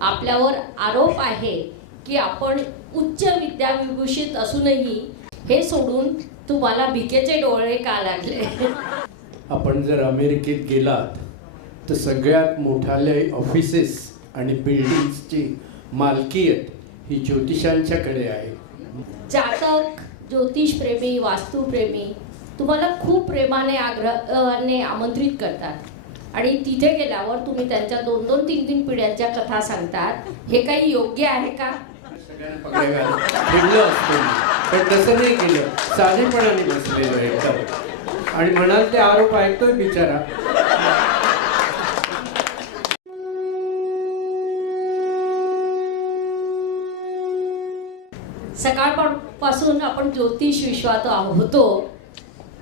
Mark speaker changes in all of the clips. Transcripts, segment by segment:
Speaker 1: आपल्यावर आरोप आहे की आपण उच्च विद्याविभूषित असूनही हे सोडून तुम्हाला भिकेचे डोळे का लागले?
Speaker 2: आपण जर अमेरिकेत गेलात तर सगळ्यात मोठाले ऑफिसेस आणि बिल्डिंग्सची मालकीयत ही ज्योतिषांच्याकडे आहे.
Speaker 1: जातक ज्योतिषप्रेमी वास्तुप्रेमी तुम्हाला खूप प्रेमाने आग्रहाने आमंत्रित करतात. आणि तिथे गेल्यावर तुम्ही त्यांच्या दोन दोन तीन तीन पिढ्यांच्या कथा सांगतात. हे काही योग्य आहे का.
Speaker 2: पण तसं नाही केलं. साधेपणाने बसलेलो एकदम. आणि म्हणाल ते आरोप ऐकतोय बिचारा.
Speaker 1: सकाळपासून आपण ज्योतिष विश्वात होतो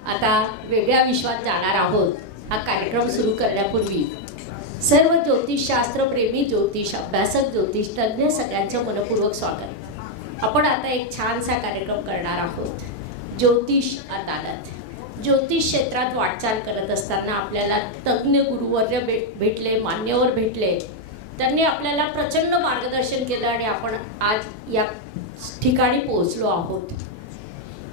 Speaker 1: आता वेगळ्या विश्वात जाणार आहोत. हा कार्यक्रम सुरू करण्यापूर्वी सर्व ज्योतिषशास्त्रप्रेमी ज्योतिष अभ्यासक ज्योतिष तज्ज्ञ सगळ्यांचं मनपूर्वक स्वागत. आपण आता एक छानसा कार्यक्रम करणार आहोत. ज्योतिष अदालत. ज्योतिष क्षेत्रात वाटचाल करत असताना आपल्याला तज्ज्ञ गुरुवर्य भेट भेटले मान्यवर भेटले. त्यांनी आपल्याला प्रचंड मार्गदर्शन केलं आणि आपण आज या ठिकाणी पोहोचलो आहोत.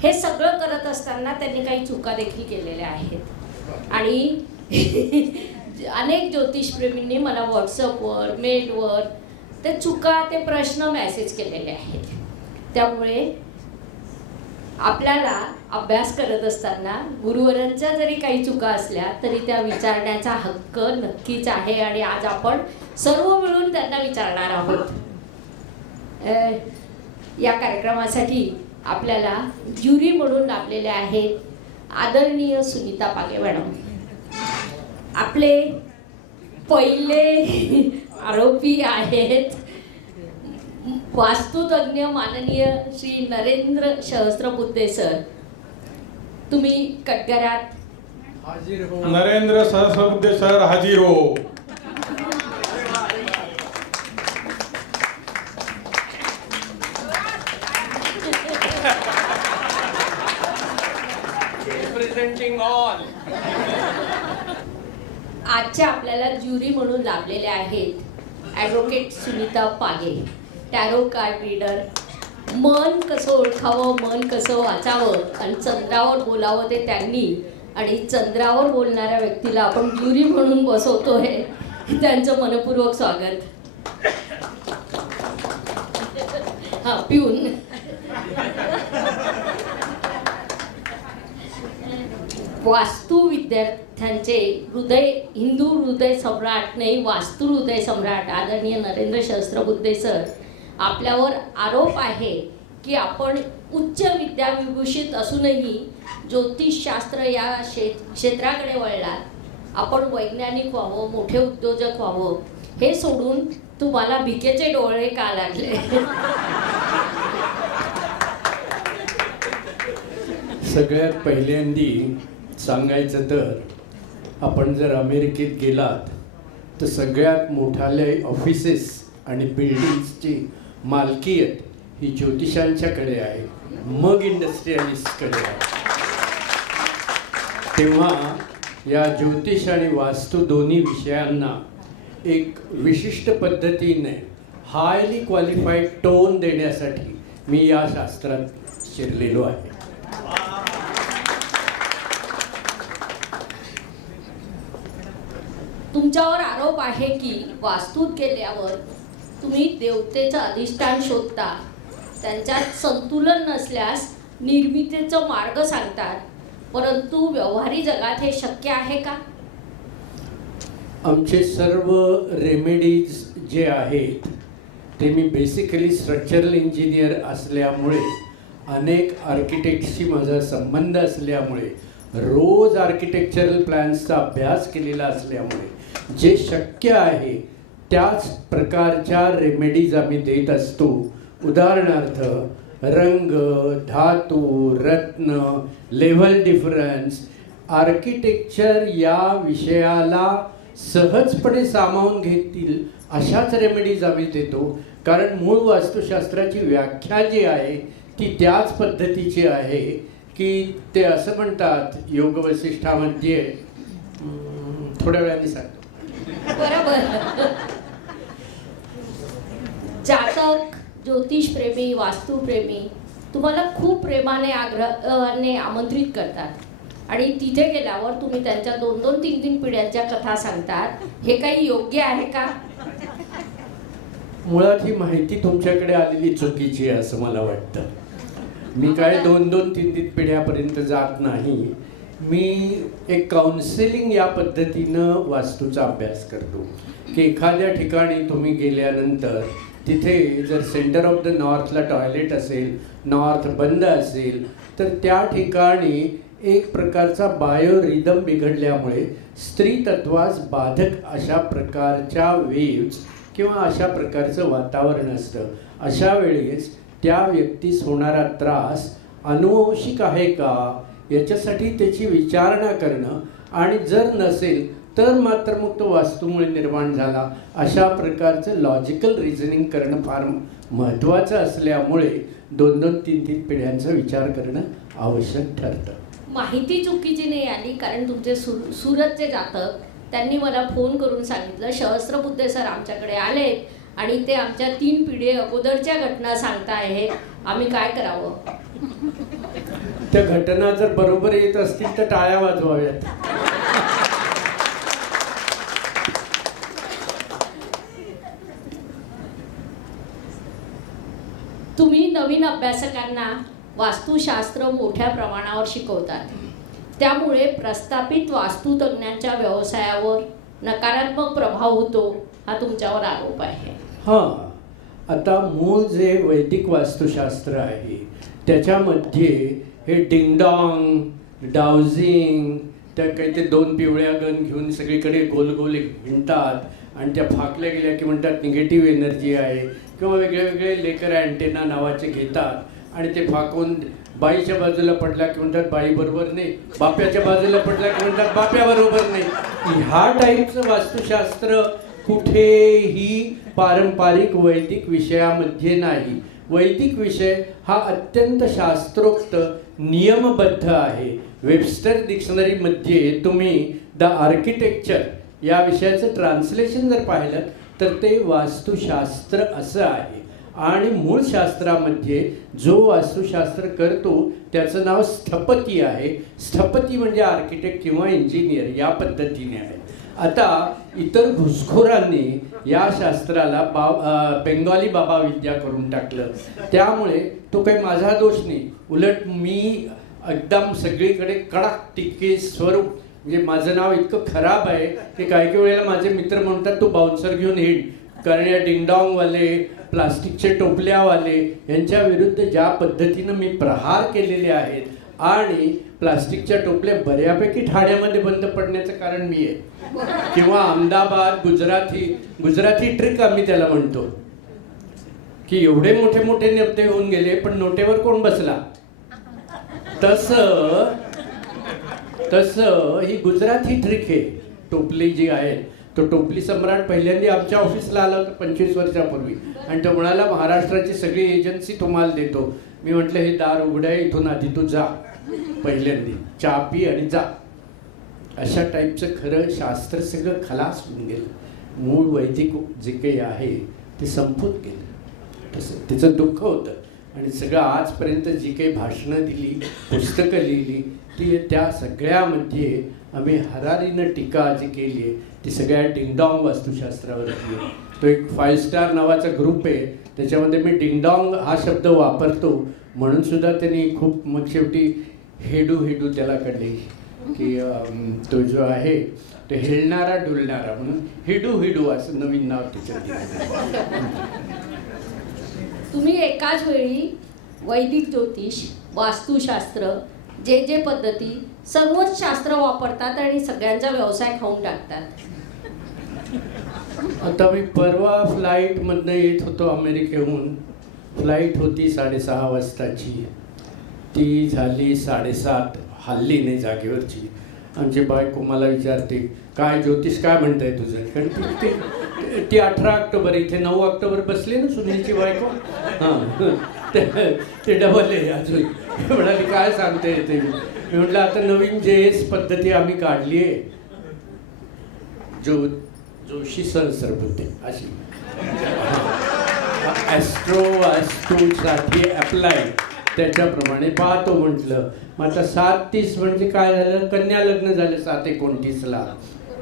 Speaker 1: हे सगळं करत असताना त्यांनी काही चुका देखील केलेल्या आहेत. आणि अनेक ज्योतिषप्रेमींनी मला व्हॉट्सअपवर मेलवर ते चुका ते प्रश्न मेसेज केलेले आहेत. त्यामुळे आपल्याला अभ्यास करत असताना गुरुवरांच्या जरी काही चुका असल्या तरी त्या विचारण्याचा हक्क नक्कीच आहे आणि आज आपण सर्व मिळून त्यांना विचारणार आहोत. या कार्यक्रमासाठी आपल्याला ज्युरी म्हणून लाभलेले आहेत आदरणीय सुनीता पागे मॅडम. आपले पहिले आरोपी आहेत. वास्तुतज्ञ माननीय श्री नरेंद्र सहस्त्रबुद्धे सर तुम्ही कटगरात
Speaker 2: हाजीर हो.
Speaker 3: नरेंद्र सहस्रबुद्धे सर हाजीर हो.
Speaker 4: Representing all.
Speaker 1: आजच्या आपल्याला ज्युरी म्हणून लाभलेले आहेत. ॲडव्होकेट सुनीता पागे. टॅरो कार्ड रीडर मन कसं ओळखावं मन कसं वाचावं आणि चंद्रावर बोलावं ते त्यांनी. आणि चंद्रावर बोलणाऱ्या व्यक्तीला आपण ज्युरी म्हणून बसवतोय. त्यांचं मनपूर्वक स्वागत. हां पिऊन. वास्तू विद्यार्थ्यांचे हृदय हिंदू हृदय सम्राट नाही वास्तू हृदय सम्राट आदरणीय नरेंद्र सहस्त्रबुद्धे सर आपल्यावर आरोप आहे की आपण उच्च विद्याविभूषित असूनही ज्योतिषशास्त्र या क्षे क्षेत्राकडे वळलात. आपण वैज्ञानिक व्हावं मोठे उद्योजक व्हावं हे सोडून तुम्हाला भिकेचे डोळे का लागले?
Speaker 2: सगळ्यात पहिल्यांदी सांगायचं तर आपण जर अमेरिकेत गेलात तर सगळ्यात मोठाले ऑफिसेस आणि बिल्डिंग्सची मालकीयत ही ज्योतिषांच्याकडे आहे. मग इंडस्ट्रियलिस्टकडे आहे. तेव्हा या ज्योतिष आणि वास्तू दोन्ही विषयांना एक विशिष्ट पद्धतीने हायली क्वालिफाईड टोन देण्यासाठी मी या शास्त्रात शिरलेलो आहे.
Speaker 1: तुमच्यावर आरोप आहे की वास्तूत गेल्यावर तुम्ही देवतेचं अधिष्ठान शोधता. त्यांच्यात संतुलन नसल्यास निर्मितीचं मार्ग सांगतात. परंतु व्यवहारी जगात हे शक्य आहे का?
Speaker 2: आमचे सर्व रेमेडीज जे आहेत ते मी बेसिकली स्ट्रक्चरल इंजिनियर असल्यामुळे अनेक आर्किटेक्टशी माझा संबंध असल्यामुळे रोज आर्किटेक्चरल प्लॅन्सचा अभ्यास केलेला असल्यामुळे जे शक्य आहे त्याच प्रकारच्या रेमेडीज आम्ही देत असतो. उदाहरणार्थ रंग धातू रत्न लेव्हल डिफरन्स आर्किटेक्चर या विषयाला सहजपणे सामावून घेतील अशाच रेमेडीज आम्ही देतो. कारण मूळ वास्तुशास्त्राची व्याख्या जी आहे ती त्याच पद्धतीची आहे की ते असं म्हणतात योग वसिष्ठामध्ये थोड्या वेळाने सांगतो.
Speaker 1: बरोबर. ज्योतिषप्रेमी वास्तुप्रेमी तुम्हाला खूप प्रेमाने आग्रहाने आमंत्रित करतात. आणि तिथे गेल्यावर तुम्ही त्यांच्या दोन दोन तीन तीन पिढ्यांच्या कथा सांगतात. हे काही योग्य आहे का?
Speaker 2: मुळात ही माहिती तुमच्याकडे आलेली चुकीची आहे असं मला वाटतं. मी काय दोन दोन तीन तीन पिढ्यापर्यंत जात नाही. मी एक काउन्सिलिंग या पद्धतीनं वास्तूचा अभ्यास करतो. की एखाद्या ठिकाणी तुम्ही गेल्यानंतर तिथे जर सेंटर ऑफ द नॉर्थला टॉयलेट असेल नॉर्थ बंद असेल तर त्या ठिकाणी एक प्रकारचा बायोरिदम बिघडल्यामुळे स्त्री तत्वास बाधक अशा प्रकारच्या वेव्ज किंवा अशा प्रकारचं वातावरण असतं. अशा वेळेस त्या व्यक्तीस होणारा त्रास अनुवंशिक आहे का? याच्यासाठी त्याची विचारणा करणं आणि जर नसेल तर मात्र मग तो वास्तूमुळे निर्माण झाला अशा प्रकारचं लॉजिकल रिझनिंग करणं फार महत्त्वाचं असल्यामुळे दोन दोन तीन तीन पिढ्यांचा विचार करणं आवश्यक ठरतं.
Speaker 1: माहिती चुकीची नाही आली कारण तुमचे सुर सुरतचे जातक त्यांनी मला फोन करून सांगितलं सहस्त्रबुद्धे सर आमच्याकडे आलेत आणि ते आमच्या तीन पिढी अगोदरच्या घटना सांगताय आम्ही काय करावं?
Speaker 2: त्या घटना जर बरोबर येत असतील तर टाळ्या वाजवाव्यात.
Speaker 1: तुम्ही नवीन अभ्यासकांना वास्तुशास्त्र मोठ्या प्रमाणावर शिकवतात. त्यामुळे प्रस्थापित वास्तुतज्ञांच्या व्यवसायावर नकारात्मक प्रभाव होतो हा तुमच्यावर आरोप आहे.
Speaker 2: हां. आता मूळ जे वैदिक वास्तुशास्त्र आहे त्याच्यामध्ये हे डिंगडॉंग डाउझिंग त्या काही ते दोन पिवळ्या गन घेऊन सगळीकडे गोल गोल हिंडतात आणि त्या फाकल्या गेल्या की म्हणतात निगेटिव्ह एनर्जी आहे. किंवा वेगळे वेगळे लेकर अँटेना नावाचे घेतात आणि ते फाकून बाईच्या बाजूला पडला की म्हणतात बाई बरोबर नाही बाप्याच्या बाजूला पडला की म्हणतात बाप्या बरोबर नाही. ह्या टाईपचं वास्तुशास्त्र कुठेही पारंपरिक वैदिक विषयामध्ये नाही. वैदिक विषय हा अत्यंत शास्त्रोक्त नियमबद्ध आहे. वेबस्टर डिक्शनरीमध्ये तुम्ही द आर्किटेक्चर या विषयाचं ट्रान्सलेशन जर पाहिलं तर ते वास्तुशास्त्र असं आहे. आणि मूळ शास्त्रामध्ये जो वास्तुशास्त्र करतो त्याचं नाव स्थपती आहे. स्थपती म्हणजे आर्किटेक्ट किंवा इंजिनियर या पद्धतीने आहे. आता इतर घुसखोरांनी या शास्त्राला बा अं, बेंगॉली बाबा विद्या करून टाकलं. त्यामुळे तो काही माझा दोष नाही. उलट मी एकदम सगळीकडे कडक टिके स्वरूप म्हणजे माझं नाव इतकं खराब आहे की काही काही वेळेला माझे मित्र म्हणतात तू बाउन्सर घेऊन येईल. कारण या डिंगडॉंगवाले प्लास्टिकचे टोपल्यावाले यांच्या विरुद्ध ज्या पद्धतीनं मी प्रहार केलेले आहेत आणि प्लास्टिकच्या टोपल्या बऱ्यापैकी ठाण्यामध्ये बंद पडण्याचं कारण मी आहे. किंवा अहमदाबाद गुजराती गुजराती ट्रिक आम्ही त्याला म्हणतो. की एवढे मोठे मोठे नेते होऊन गेले पण नोटेवर कोण बसला? तस तस ही गुजराती ट्रिक आहे. टोपली जी आहे तो टोपली सम्राट पहिल्यांदा आमच्या ऑफिसला आला होता पंचवीस वर्षापूर्वी. आणि तो म्हणाला महाराष्ट्राची सगळी एजन्सी तुम्हाला देतो. मी म्हटलं हे दार उघडं आहे इथून आधी तू जा. पहिल्यांदा. चहा पी आणि जा. अशा टाईपचं खरं शास्त्र सगळं खलास होऊन गेलं. मूळ वैदिक जे काही आहे ते संपून गेलं. तसं तिचं दुःख होतं. आणि सगळं आजपर्यंत जी काही भाषणं दिली पुस्तकं लिहिली ती त्या सगळ्यामध्ये आम्ही हरारीनं टीका जी केली आहे ती सगळ्या डिंगडॉंग वास्तुशास्त्रावरती आहे तो एक फाईव्ह स्टार नावाचा ग्रुप आहे. त्याच्यामध्ये मी डिंगडॉंग हा शब्द वापरतो. म्हणून सुद्धा त्यांनी खूप मग शेवटी हेडू हेडू त्याला कळले की तो जो आहे तो हेलणारा डुलणारा म्हणून हिडू हिडू असं नवीन नाव त्याच्यात
Speaker 1: तुम्ही एकाच वेळी वैदिक ज्योतिष वास्तुशास्त्र जे जे पद्धती सर्वच शास्त्र वापरतात आणि सगळ्यांचा व्यवसाय खाऊन टाकतात.
Speaker 2: आता मी परवा फ्लाईटमधनं येत होतो अमेरिकेहून. फ्लाईट होती साडेसहा वाजताची. ती झाली साडेसात हल्ली नाही जागेवरची. आमची बायको मला विचारते काय ज्योतिष काय म्हणताय तुझं? कारण ती ती अठरा ऑक्टोबर इथे नऊ ऑक्टोबर बसली ना सुनीलची बायको? हां. ते- डबलले डबल आहे अजून. म्हणाली काय सांगते ते मी म्हटलं आता नवीन जे एस पद्धती आम्ही काढली आहे जो जोशी सहस्रबुद्धे अशी. ॲस्ट्रो ॲस्ट्रोसाठी अप्लाय त्याच्याप्रमाणे पाहतो म्हटलं. मग आता सात तीस म्हणजे काय झालं? कन्या लग्न झालं सात एकोणतीसला.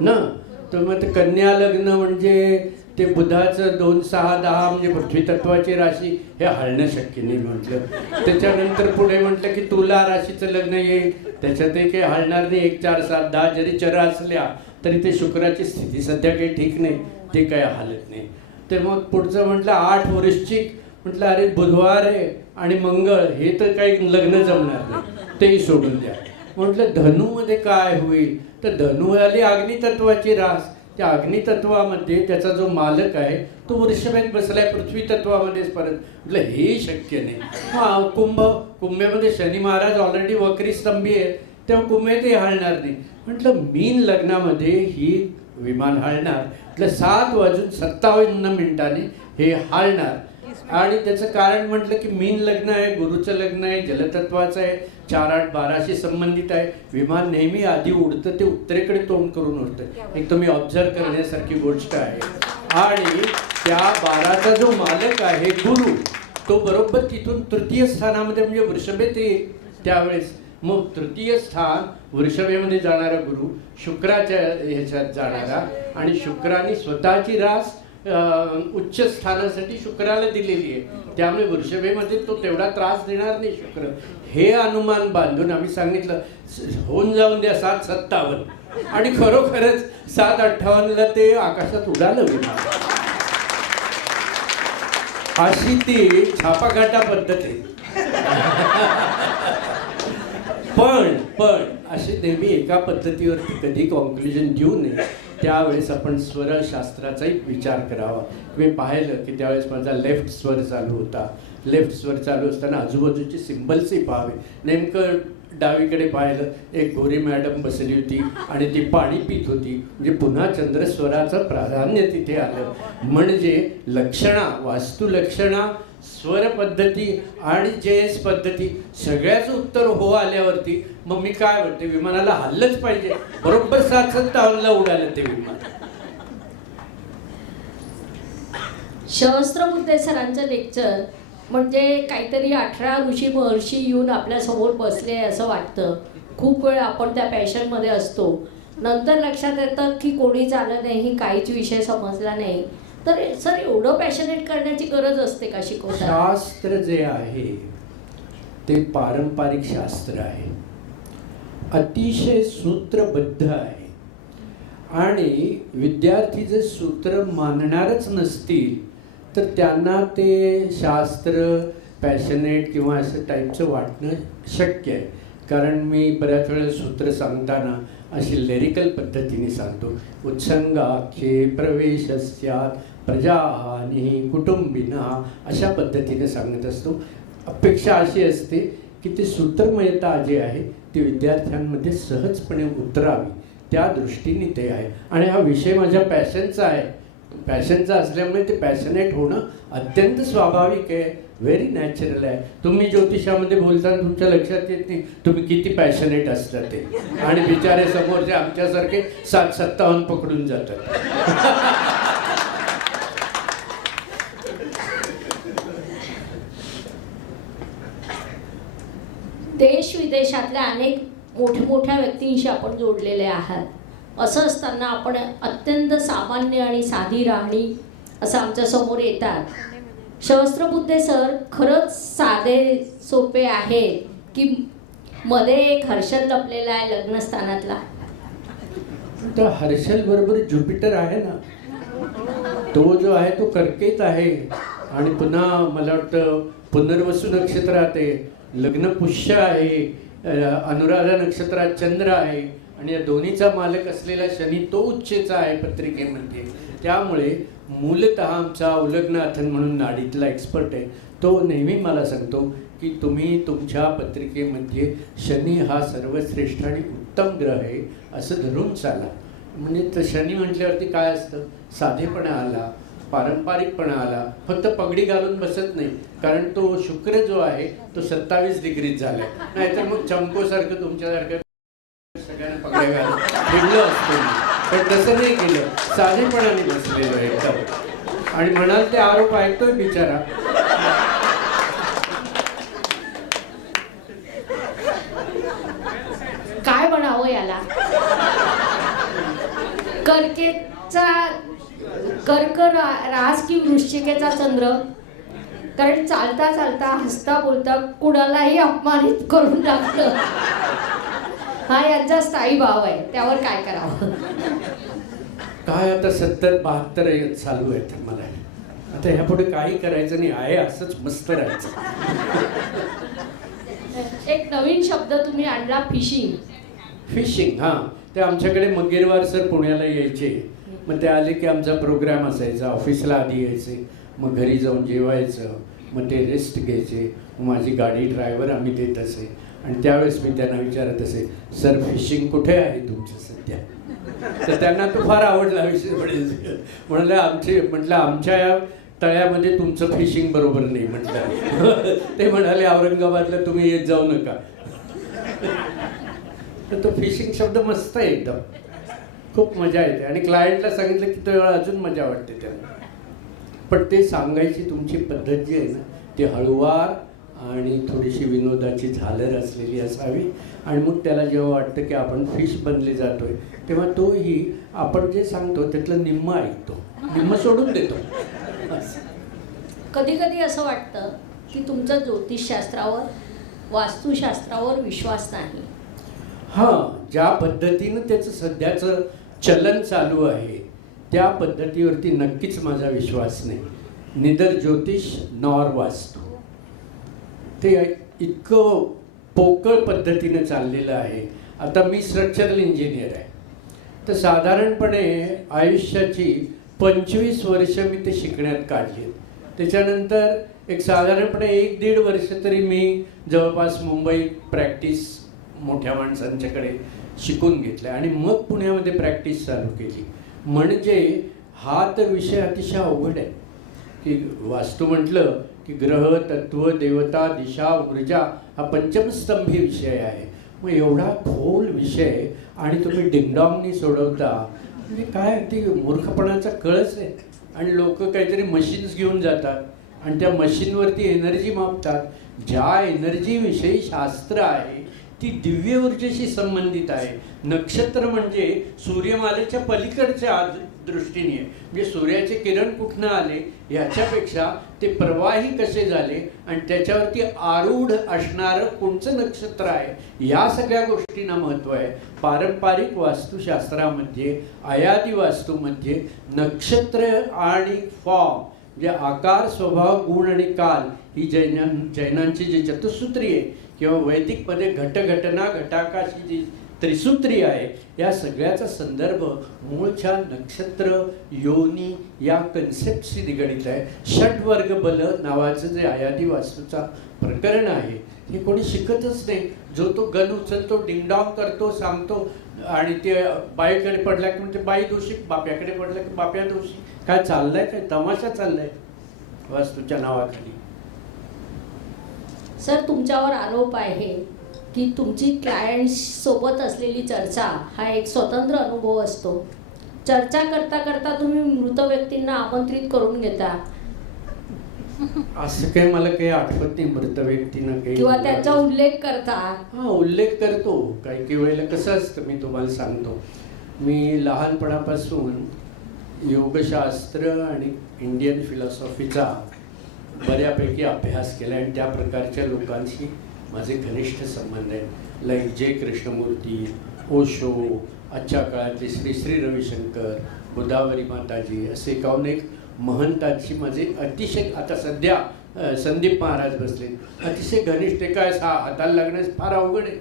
Speaker 2: ना? तर मग ते कन्या लग्न म्हणजे ते बुधाचं दोन सहा दहा म्हणजे पृथ्वी तत्वाची राशी हे हळणं शक्य नाही म्हटलं. त्याच्यानंतर पुढे म्हटलं की तुला राशीचं लग्न येईल त्याच्यातही काही हलणार नाही एक चार सात दहा जरी चर असल्या तरी ते शुक्राची स्थिती सध्या काही ठीक नाही ते काही हालत नाही. तर मग पुढचं म्हटलं आठ वृश्चिक म्हटलं अरे बुधवार आहे आणि मंगळ हे तर काही लग्न जमणार नाही. तेही सोडून द्या. म्हटलं धनुमध्ये काय होईल? तर धनु आली अग्नितत्वाची रास त्या अग्नितत्वामध्ये त्याचा जो मालक आहे तो वृषभेत बसलाय पृथ्वी तत्वामध्येच परत. म्हटलं हे शक्य नाही. हा कुंभ कुंभेमध्ये शनी महाराज ऑलरेडी वक्री स्तंभी आहेत तेव्हा कुंभेतही हालणार नाही. म्हटलं मीन लग्नामध्ये ही विमान हालणार. म्हटलं सात वाजून सत्तावन्न मिनिटांनी हे हालणार. आणि त्याचं कारण म्हटलं की मीन लग्न आहे गुरुचं लग्न आहे जलतत्वाचं आहे चार आठ बाराशी संबंधित आहे. विमान नेहमी आधी उडतं ते उत्तरेकडे तोंड करून उडतं. एक तुम्ही ऑब्झर्व करण्यासारखी गोष्ट आहे. आणि त्या बाराचा जो मालक आहे गुरु तो बरोबर तिथून तृतीय स्थानामध्ये म्हणजे वृषभेत येईल त्यावेळेस. मग तृतीय स्थान वृषभेमध्ये जाणारा गुरु शुक्राच्या ह्याच्यात जाणारा आणि शुक्राने स्वतःची रास उच्च स्थानासाठी शुक्राला दिलेली आहे. त्यामुळे वृषभेमध्ये तो तेवढा त्रास देणार नाही शुक्र. हे अनुमान बांधून आम्ही सांगितलं होऊन जाऊन द्या सात सत्तावन्न. आणि खरोखरच सात अठ्ठावन्नला ते आकाशात उडालं विमान. अशी ती छापाघाटा पद्धत आहे. पण पण असे नेहमी एका पद्धतीवरती कधी कॉन्क्लुजन देऊ नये त्यावेळेस आपण स्वरशास्त्राचाही विचार करावा. मी पाहिलं की त्यावेळेस माझा लेफ्ट स्वर चालू होता. लेफ्ट स्वर चालू असताना आजूबाजूचे सिम्बल्सही पाहावे. नेमकं डावीकडे पाहिलं एक गोरी मॅडम बसली होती आणि ती पाणी पित होती. म्हणजे पुन्हा चंद्रस्वराचं प्राधान्य तिथे आलं. म्हणजे लक्षणा वास्तुलक्षणा स्वर पद्धती आणि जे एस पद्धती सगळ्याच उत्तर हो आल्यावरती मग मी काय म्हणते विमानाला हल्लंच पाहिजे. बरोबर सात सत्तावन्नला उडालं ते विमान.
Speaker 1: सहस्त्रबुद्धे सरांचं लेक्चर म्हणजे काहीतरी अठरा ऋषी महर्षी येऊन आपल्यासमोर बसले असं वाटतं. खूप वेळ आपण त्या पॅशनमध्ये असतो. नंतर लक्षात येतं की कोणी झालं नाही काहीच विषय समजला नाही. तर सर एवढं पॅशनेट करण्याची गरज असते का शिकवता
Speaker 2: शास्त्र जे आहे ते पारंपरिक शास्त्र आहे. अतिशय सूत्रबद्ध आहे. आणि विद्यार्थी जे सूत्र मानणारच नसतील तर त्यांना ते शास्त्र पॅशनेट किंवा असं टाईपचं वाटणं शक्य आहे. कारण मी बऱ्याच वेळेला सूत्र सांगताना अशी लेरिकल पद्धतीने सांगतो. उत्संगाख्ये प्रवेशस्यात प्रजाहानी कुटुंबिना अशा पद्धतीने सांगत असतो. अपेक्षा अशी असते की ती सूत्रमयता जी आहे ती विद्यार्थ्यांमध्ये सहजपणे उतरावी. त्या दृष्टीने ते आहे. आणि हा विषय माझ्या पॅशनचा आहे. पॅशनचा असल्यामुळे ते पॅशनेट होणं अत्यंत स्वाभाविक आहे. व्हेरी नॅचरल आहे. तुम्ही ज्योतिषामध्ये बोलताना तुमच्या लक्षात येत नाही. तुम्ही किती पॅशनेट असता ते. आणि बिचारे समोरचे आमच्यासारखे सात सत्तावन्न पकडून जातात.
Speaker 1: देशातल्या अनेक मोठ्या मोठ्या व्यक्तींशी आपण जोडलेले आहात. असं असताना आपण अत्यंत सामान्य आणि साधी राहणी असं आमच्यासमोर येतात. सहस्त्रबुद्धे सर खरंच साधे सोपे आहेत की मध्ये एक हर्षल लपलेला आहे लग्नस्थानातला.
Speaker 2: तर हर्षल बरोबर ज्युपिटर आहे ना? तो जो आहे तो कर्केत आहे. आणि पुन्हा मला वाटतं पुनर्वसू नक्षत्रात आहे. लग्न पुष्य आहे. अनुराधा नक्षत्रात चंद्र आहे आणि या दोन्हीचा मालक असलेला शनी तो उच्चेचा आहे पत्रिकेमध्ये. त्यामुळे मूलत आमचा उलग्नाथन म्हणून नाडीतला एक्सपर्ट आहे. तो नेहमी मला सांगतो की तुम्ही तुमच्या पत्रिकेमध्ये शनी हा सर्वश्रेष्ठ आणि उत्तम ग्रह आहे असं धरून चाला. म्हणजे तर शनी म्हटल्यावरती काय असतं? साधेपणा आला पारंपरिकपणा आला फक्त पगडी घालून बसत नाही कारण तो शुक्र जो आहे तो सत्तावीस डिग्रीत झालाय. नाहीतर मग चमकोसारखं तुमच्यासारखं सगळ्यांना पगड्या घालून भिडलो असतो पण तसं नाही केलं. साधेपणाने बसलेलो आहे एकदम. आणि म्हणाल ते आरोप ऐकतोय बिचारा.
Speaker 1: काय म्हणावं याला? करकेचा कर्क रा- रास की वृश्चिकेचा चंद्र. कारण चालता चालता हसता बोलता कुणालाही अपमानित करून टाकलं हा यांचा स्थायी भाव आहे. त्यावर काय करावं?
Speaker 2: काय आता सत्तर बहात्तर चालू आहेत मला. आता ह्यापुढे काही करायचं नाही. आहे असंच मस्त राहायचं.
Speaker 1: एक नवीन शब्द तुम्ही आणला फिशिंग.
Speaker 2: फिशिंग हां. ते आमच्याकडे मगेरवार सर पुण्याला यायचे. मग ते आले की आमचा प्रोग्राम असायचा ऑफिसला आधी यायचे मग घरी जाऊन जेवायचं मग ते रेस्ट घ्यायचे माझी गाडी ड्रायव्हर आम्ही देत असे. आणि त्यावेळेस मी त्यांना विचारत असे सर फिशिंग कुठे आहे तुमचं सध्या? तर त्यांना तो फार आवडला विषय म्हणजे. म्हणाले आमचे म्हटलं आमच्या या तळ्यामध्ये तुमचं फिशिंग बरोबर नाही म्हटलं. ते म्हणाले औरंगाबादला तुम्ही येत जाऊ नका. तर तो फिशिंग शब्द मस्त आहे एकदम. खूप मजा येते. आणि क्लायंटला सांगितलं की तो अजून मजा वाटते त्यांना. पण ते सांगायची तुमची पद्धत जी आहे ना ती हळुवार आणि थोडीशी विनोदाची झालर असलेली असावी. आणि मग त्याला जेव्हा वाटतं की आपण फिश बनले जातोय तेव्हा तोही आपण जे सांगतो त्यातलं निम्म ऐकतो. निम्म सोडून देतो.
Speaker 1: कधी कधी असं वाटतं की तुमचं ज्योतिषशास्त्रावर वास्तुशास्त्रावर विश्वास नाही.
Speaker 2: हां ज्या पद्धतीनं त्याचं सध्याचं चलन चालू आहे. त्या पद्धतीवरती नक्कीच माझा विश्वास नाही. निदर ज्योतिष नॉर वाचतो ते इतकं पोकळ पद्धतीनं चाललेलं आहे. आता मी स्ट्रक्चरल इंजिनियर आहे. तर साधारणपणे आयुष्याची पंचवीस वर्ष मी ते शिकण्यात काढली. त्याच्यानंतर एक साधारणपणे एक दीड वर्ष तरी मी जवळपास मुंबईत प्रॅक्टिस मोठ्या माणसांच्याकडे शिकून घेतलं आणि मग पुण्यामध्ये प्रॅक्टिस चालू केली. म्हणजे हा तर विषय अतिशय अवघड आहे. की वास्तू म्हटलं की ग्रह तत्व देवता दिशा ऊर्जा हा पंचमस्तंभी विषय आहे. मग एवढा खोल विषय आणि तुम्ही डिंगडॉंगनी सोडवता म्हणजे काय ती मूर्खपणाचा कळच आहे आणि लोक काहीतरी मशीन्स घेऊन जातात आणि त्या मशीनवरती एनर्जी मापतात. ज्या एनर्जीविषयी शास्त्र आहे ती दिव्य ऊर्जेशी संबंधित आहे. नक्षत्र म्हणजे सूर्यमालेच्या पलीकडच्या दृष्टीने. आहे म्हणजे सूर्याचे किरण कुठनं आले याच्यापेक्षा ते प्रवाही कसे झाले आणि त्याच्यावरती आरूढ असणारं कोणचं नक्षत्र आहे या सगळ्या गोष्टींना महत्त्व आहे. पारंपरिक वास्तुशास्त्रामध्ये आयादी वास्तूमध्ये नक्षत्र आणि फॉर्म म्हणजे आकार स्वभाव गुण आणि काल ही जैना जैनांची जी चतुसूत्री आहे किंवा वैदिकमध्ये घटघटना घटाकाशी जी त्रिसूत्री आहे या सगळ्याचा संदर्भ मूळच्या नक्षत्र योनी या कन्सेप्टशी निगडित आहे. षटवर्ग बल नावाचं जे आयादी वास्तूचा प्रकरण आहे हे कोणी शिकतच नाही. जो तो गन उचलतो डिंगडॉंग करतो सांगतो आणि ते बाईकडे पडला की म्हणजे बाई दोषी बाप्याकडे पडला की बाप्या दोषी. काय चाललंय काय तमाशा चाललाय वास्तूच्या नावाखाली?
Speaker 1: सर तुमच्यावर आरोप आहे की तुमची क्लायंट्स सोबत असलेली चर्चा हा एक स्वतंत्र अनुभव असतो. चर्चा करता करता तुम्ही मृत व्यक्तींना आमंत्रित करून घेता.
Speaker 2: असं काही मला काही आठवत नाही मृत व्यक्तीनं काही
Speaker 1: किंवा त्यांचा उल्लेख करता.
Speaker 2: हा उल्लेख करतो. काही काही वेळेला कसं असतं मी तुम्हाला सांगतो. मी लहानपणापासून योगशास्त्र आणि इंडियन फिलॉसॉफीचा बऱ्यापैकी अभ्यास केला आणि त्या प्रकारच्या लोकांशी माझे घनिष्ठ संबंध आहेत. लाईक जय कृष्णमूर्ती ओशो आजच्या काळातले श्री श्री रविशंकर गोदावरी माताजी असे काहून एक महंतांशी माझे अतिशय आता सध्या संदीप महाराज बसले. अतिशय घनिष्ठ काय हा हाताला लागण्यास फार अवघड आहे.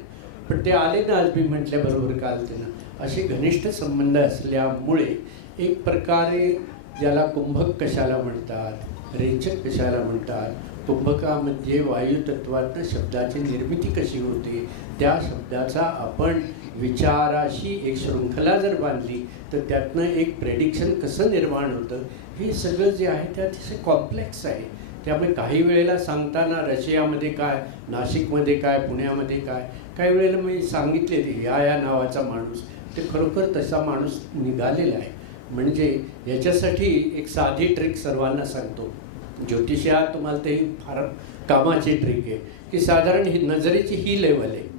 Speaker 2: पण ते आले ना आज मी म्हटल्याबरोबर काल त्यांना. असे घनिष्ठ संबंध असल्यामुळे एक प्रकारे ज्याला कुंभक कशाला म्हणतात रेचक कशाला म्हणतात? कुंभकामध्ये वायुतत्वातनं शब्दाची निर्मिती कशी होते? त्या शब्दाचा आपण विचाराशी एक शृंखला जर बांधली तर त्यातनं एक प्रेडिक्शन कसं निर्माण होतं? हे सगळं जे आहे ते अतिशय कॉम्प्लेक्स आहे. त्यामुळे काही वेळेला सांगताना रशियामध्ये काय नाशिकमध्ये काय पुण्यामध्ये काय काही वेळेला मी सांगितले ते या या नावाचा माणूस ते खरोखर तसा माणूस निघालेला आहे. म्हणजे याच्यासाठी एक साधी ट्रिक सर्वांना सांगतो. ज्योतिषात तुम्हाला ते फार कामाची ट्रिक आहे. की साधारण ही नजरेची ही लेवल आहे.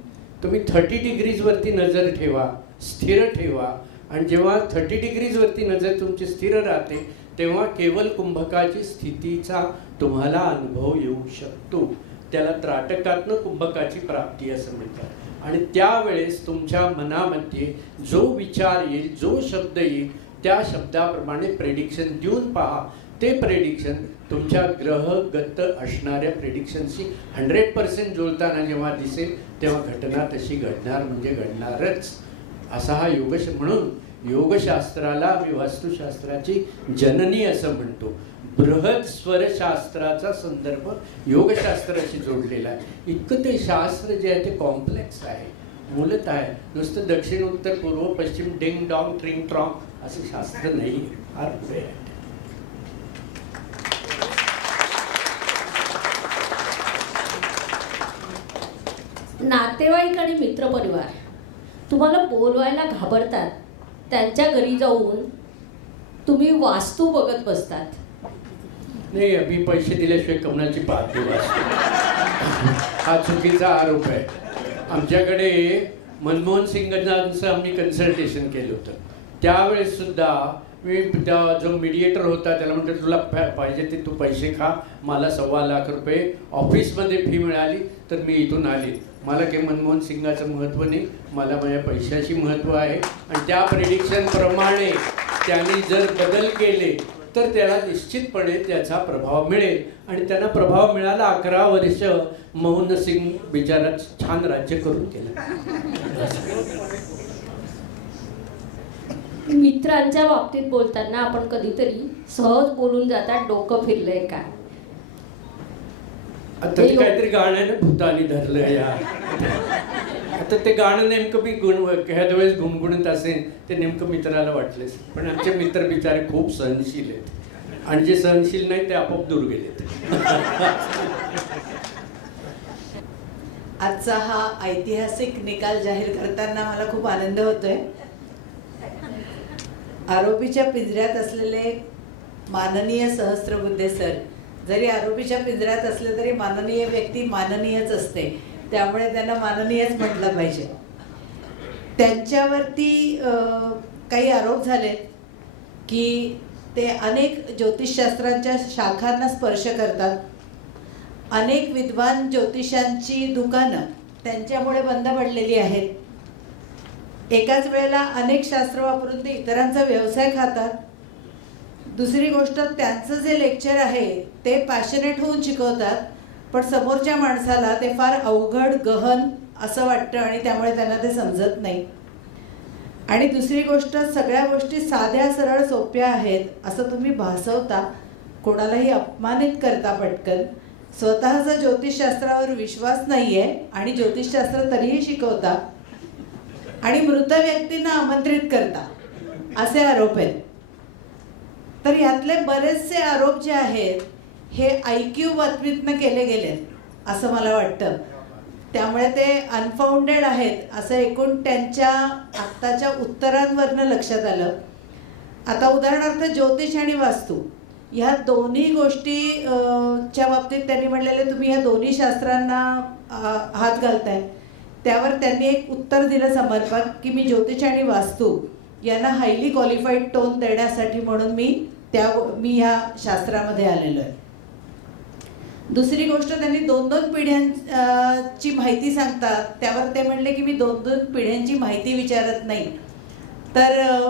Speaker 2: तुम्ही थर्टी डिग्रीजवरती नजर ठेवा स्थिर ठेवा. आणि जेव्हा थर्टी डिग्रीजवरती नजर तुमची स्थिर राहते तेव्हा केवळ कुंभकाची स्थितीचा तुम्हाला अनुभव येऊ शकतो. त्याला त्राटकातनं कुंभकाची प्राप्ती असं म्हणतात. आणि त्यावेळेस तुमच्या मनामध्ये जो विचार येईल जो शब्द येईल त्या शब्दाप्रमाणे प्रेडिक्शन देऊन पहा. ते प्रेडिक्शन तुमच्या ग्रहगत असणाऱ्या प्रेडिक्शनशी हंड्रेड पर्सेंट जुळताना जेव्हा दिसेल तेव्हा घटना तशी घडणार म्हणजे घडणारच. असा हा योगश म्हणून योगशास्त्राला आम्ही वास्तुशास्त्राची जननी असं म्हणतो. बृहद स्वरशास्त्राचा संदर्भ योगशास्त्राशी जोडलेला आहे. इतकं ते शास्त्र जे आहे ते कॉम्प्लेक्स आहे. मूलत आहे. नुसतं दक्षिण उत्तर पूर्व पश्चिम डिंग डॉंग ट्रिंग ट्रॉंग असं शास्त्र नाही. फार पुढे आहे.
Speaker 1: नातेवाईक आणि मित्रपरिवार तुम्हाला बोलवायला घाबरतात. त्यांच्या घरी जाऊन तुम्ही वास्तू बघत बसतात.
Speaker 2: नाही मी पैसे दिल्याशिवाय कमनाची पाहत हा चुकीचा आरोप आहे. आमच्याकडे मनमोहन सिंगांचं आम्ही कन्सल्टेशन केलं होतं. त्यावेळेस सुद्धा मी त्या जो मीडिएटर होता त्याला म्हणतो तुला पाहिजे ते तू पैसे खा. मला सव्वा लाख रुपये ऑफिसमध्ये फी मिळाली तर मी इथून आली. मला काही मनमोहन सिंगाचं महत्त्व नाही मला माझ्या पैशाची महत्त्व आहे. आणि त्या प्रेडिक्शनप्रमाणे त्यांनी जर बदल केले तर त्याला निश्चितपणे त्याचा प्रभाव मिळेल. आणि त्यांना प्रभाव मिळाला अकरा वर्ष मोहन सिंग बिचारा छान राज्य करून केलं.
Speaker 1: मित्रांच्या बाबतीत बोलताना आपण कधीतरी सहज बोलून जातात डोकं फिरलंय का?
Speaker 2: आता ते काहीतरी गाण्याने भूतानी धरलं या. आता ते गाणं नेमकं मी गुण ह्या वेळेस गुणगुणत असेल ते नेमकं मित्राला वाटलेच. पण आमचे मित्र बिचारे खूप सहनशील आहेत. आणि जे सहनशील नाही ते आपोआप दूर गेलेत.
Speaker 5: आजचा हा ऐतिहासिक निकाल जाहीर करताना मला खूप आनंद होतोय. आरोपीच्या पिंजऱ्यात असलेले माननीय सहस्त्रबुद्धे सर जरी आरोपीच्या पिंजऱ्यात असले तरी माननीय व्यक्ती माननीयच असते. त्यामुळे त्यांना माननीयच म्हटलं पाहिजे. त्यांच्यावरती काही आरोप झाले की ते अनेक ज्योतिषशास्त्रांच्या शाखांना स्पर्श करतात. अनेक विद्वान ज्योतिषांची दुकानं त्यांच्यामुळे बंद पडलेली आहेत. एकाच वेळेला अनेक शास्त्र वापरून ते इतरांचा व्यवसाय खातात. दुसरी गोष्ट त्यांचं जे लेक्चर आहे ते पॅशनेट होऊन शिकवतात पण समोरच्या माणसाला ते फार अवघड गहन असं वाटतं आणि त्यामुळे त्यांना ते समजत नाही. आणि दुसरी गोष्ट सगळ्या गोष्टी साध्या सरळ सोप्या आहेत असं तुम्ही भासवता कोणालाही अपमानित करता पटकन. स्वतःचा ज्योतिषशास्त्रावर विश्वास नाही आहे आणि ज्योतिषशास्त्र तरीही शिकवता आणि मृत व्यक्तींना आमंत्रित करता असे आरोप आहेत. तर यातले बरेचसे आरोप जे आहेत हे आय क्यू बातमीतनं केले गेले असं मला वाटतं. त्यामुळे ते अनफाउंडेड आहेत असं एकूण त्यांच्या आत्ताच्या उत्तरांवरनं लक्षात आलं. आता उदाहरणार्थ ज्योतिष आणि वास्तू. ह्या दोन्ही गोष्टी च्या बाबतीत त्यांनी म्हणलेले तुम्ही ह्या दोन्ही शास्त्रांना हात घालताय. त्यावर त्यांनी एक उत्तर दिलं समर्पक की मी ज्योतिष आणि वास्तू यांना हायली क्वालिफाईड टोन देण्यासाठी म्हणून मी त्या मी ह्या शास्त्रामध्ये आलेलो आहे. दुसरी गोष्ट त्यांनी दोन दोन पिढ्यांची माहिती सांगतात. त्यावर ते म्हणले की मी दोन दोन पिढ्यांची माहिती विचारत नाही. तर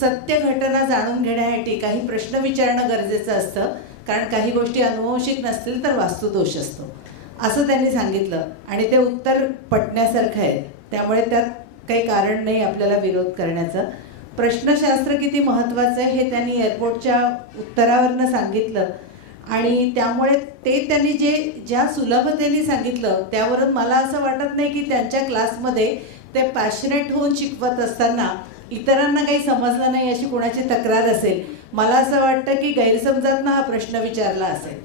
Speaker 5: सत्य घटना जाणून घेण्यासाठी काही प्रश्न विचारणं गरजेचं असतं. कारण काही गोष्टी अनुवंशिक नसतील तर वास्तुदोष असतो. असं त्यांनी सांगितलं. आणि ते उत्तर पटण्यासारखं आहे. त्यामुळे त्यात काही कारण नाही आपल्याला विरोध करण्याचं. प्रश्नशास्त्र किती महत्त्वाचं आहे हे त्यांनी एअरपोर्टच्या उत्तरावरनं सांगितलं. आणि त्यामुळे ते त्यांनी जे ज्या सुलभतेने सांगितलं त्यावरून मला असं वाटत नाही की त्यांच्या क्लासमध्ये ते पॅशनेट होऊन शिकवत असताना इतरांना काही समजलं नाही अशी कोणाची तक्रार असेल. मला असं वाटतं की गैरसमजातनं हा प्रश्न विचारला असेल.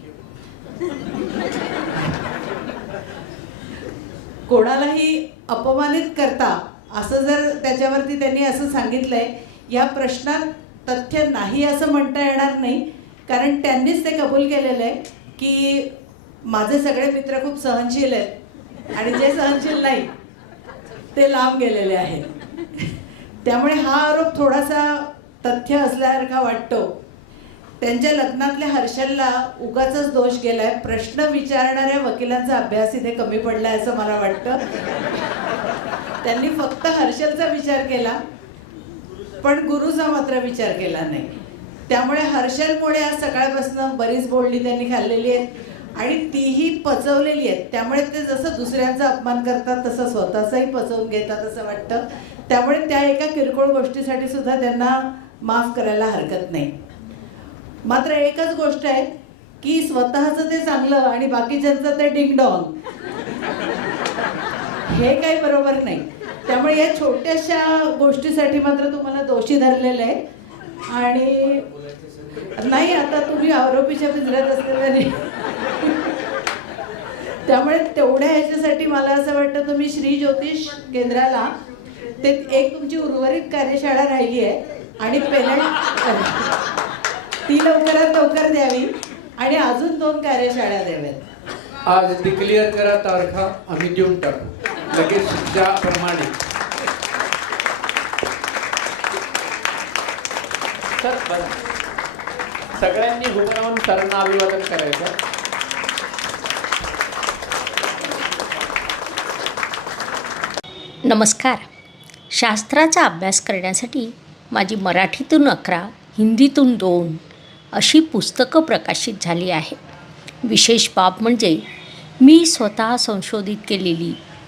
Speaker 5: कोणालाही अपमानित करता असं जर त्याच्यावरती त्यांनी असं सांगितलंय या प्रश्नात तथ्य नाही असं म्हणता येणार नाही. कारण त्यांनीच ते कबूल केलेलं आहे की माझे सगळे मित्र खूप सहनशील आहेत आणि जे सहनशील नाही ते लांब गेलेले आहेत. त्यामुळे हा आरोप थोडासा तथ्य असल्यासारखा वाटतो. त्यांच्या लग्नातल्या हर्षलला उगाच दोष गेलाय. प्रश्न विचारणाऱ्या वकिलांचा अभ्यास इथे कमी पडलाय असं मला वाटतं. त्यांनी फक्त हर्षलचा विचार केला पण गुरुचा मात्र विचार केला नाही. त्यामुळे हर्षलमुळे आज सकाळपासून बरीच बोलणी त्यांनी खाल्लेली आहेत आणि तीही पचवलेली आहेत. त्यामुळे ते जसं दुसऱ्यांचा अपमान करतात तसं स्वतःचाही पचवून घेतात असं वाटतं. त्यामुळे त्या एका किरकोळ गोष्टीसाठी सुद्धा त्यांना माफ करायला हरकत नाही. मात्र एकच गोष्ट आहे की स्वतःचं ते चांगलं आणि बाकीच्यांचं ते डिंगडॉंग. हे काही बरोबर नाही. त्यामुळे या छोट्याशा गोष्टीसाठी मात्र तुम्हाला दोषी धरलेलं आहे. आणि नाही आता तुम्ही आरोपीच्या पिंजऱ्यात असलेल्या त्यामुळे तेवढ्या ह्याच्यासाठी मला असं वाटतं तुम्ही श्री ज्योतिष केंद्राला ते एक तुमची उर्वरित कार्यशाळा राहिली आहे. आणि पेमेंट ती लवकरात लवकर द्यावी. आणि अजून दोन कार्यशाळा द्याव्यात.
Speaker 2: आज डिक्लेअर करा तारखा आम्ही देऊन टाकू. लगेच
Speaker 4: बरं. सगळ्यांनी उभं राहून सरांना अभिवादन करायचं.
Speaker 1: नमस्कार. शास्त्राचा अभ्यास करण्यासाठी माझी मराठीतून अकरा हिंदीतून दोन अशी पुस्तकं प्रकाशित झाली आहेत विशेष बाब म्हणजे मी स्वतः संशोधित केलेली